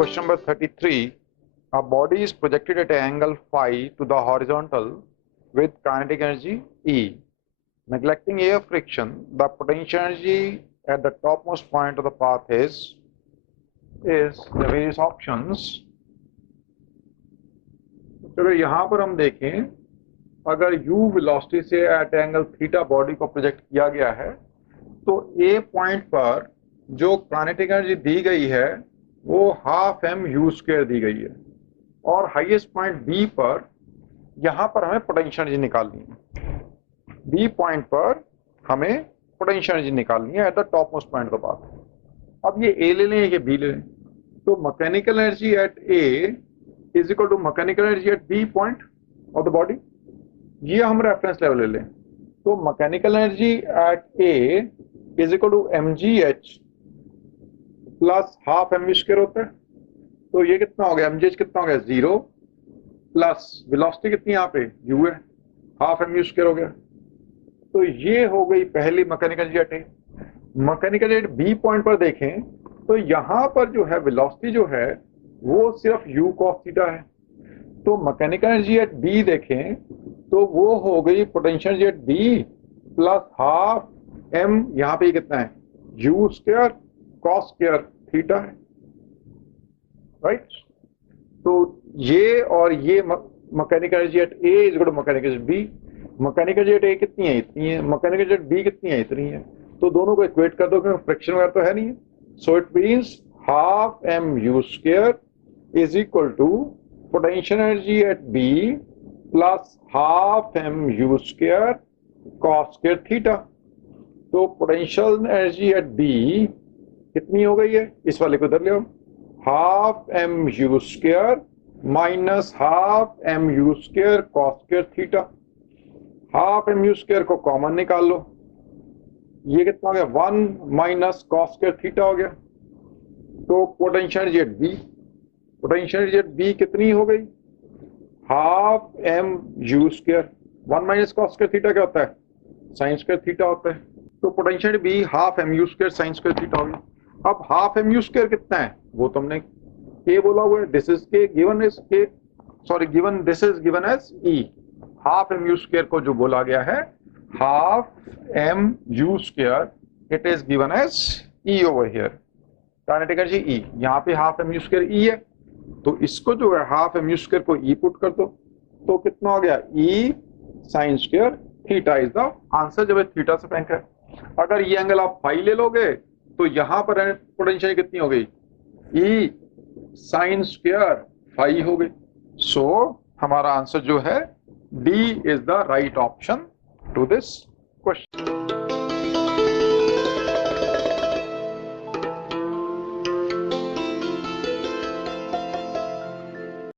Question number 33. A body is projected at an angle phi to the horizontal with kinetic energy E. Neglecting air friction, the potential energy at the topmost point of the path is the various options. चलो यहाँ पर हम देखें, अगर u velocity से eight angle theta body को project किया गया है तो a पॉइंट पर जो काइनेटिक एनर्जी दी गई है वो हाफ एम यू स्क्वायर दी गई है और हाईएस्ट पॉइंट b पर यहाँ पर हमें पोटेंशियल एनर्जी निकालनी है। b पॉइंट पर हमें पोटेंशियल एनर्जी निकालनी है at the top most point of the path. अब ये a ले लें या b ले लें, तो mechanical energy at a is equal to mechanical energy at b point of the body. ये हम रेफरेंस लेवल ले लें, तो mechanical energy at a is equal to mgh plus half M square होता है। तो ये कितना हो गया, mgh कितना हो गया 0 प्लस वेलोसिटी कितनी यहाँ पे u है, हाफ एम स्क्वायर हो गया। तो ये हो गई पहली mechanical energy at a। Mechanical energy b point पर देखें तो यहाँ पर जो है वेलोसिटी जो है वो सिर्फ u cos थीटा है। तो मैकेनिकल एनर्जी एट b देखें तो वो हो गई potential energy at b plus half m, यहाँ पे कितना है u square cos square theta है, राइट। तो ये और ये mechanical energy at a is equal to mechanical energy b। Mechanical energy at a कितनी है, इतनी है। मैकेनिकल एनर्जी एट b कितनी है, इतनी है। तो दोनों को इक्वेट कर दो, क्योंकि फ्रिक्शन वगैरह तो है नहीं है। So it means half m u square is equal to potential energy at b plus half m u square cos square theta. तो पोटेंशियल एनर्जी एट b कितनी हो गई है, इस वाले को इधर ले आओ, half m u square minus half m u square cos square theta. Half m u square को कॉमन निकाल लो, ये कितना हो गया 1 माइनस cos स्क्वायर थीटा हो गया। तो potential energy at b, potential energy at b कितनी हो गई, half m u square. 1 minus cos square theta क्या होता है, साइन स्क्वायर थीटा होता है। तो potential B half M U square sine square theta हो गया। अब हाफ एम यू स्क्वायर कितना है वो तुमने के बोला हुआ है, this is K given is K, sorry given, this is given as E. Half M U square को जो बोला गया है half M U square, it is given as E over here, kinetic energy E. यहाँ पे half M U square E है, तो इसको जो है हाफ एम यू स्क्वायर को ई पुट कर दो, तो कितना हो गया E sine square theta is the answer, जब थीटा से बैंक है। अगर ये एंगल आप फाई ले लोगे तो यहां पर पोटेंशियल कितनी हो गई, ई साइन स्क्वायर फाई हो गई। सो हमारा आंसर जो है D is the right option to this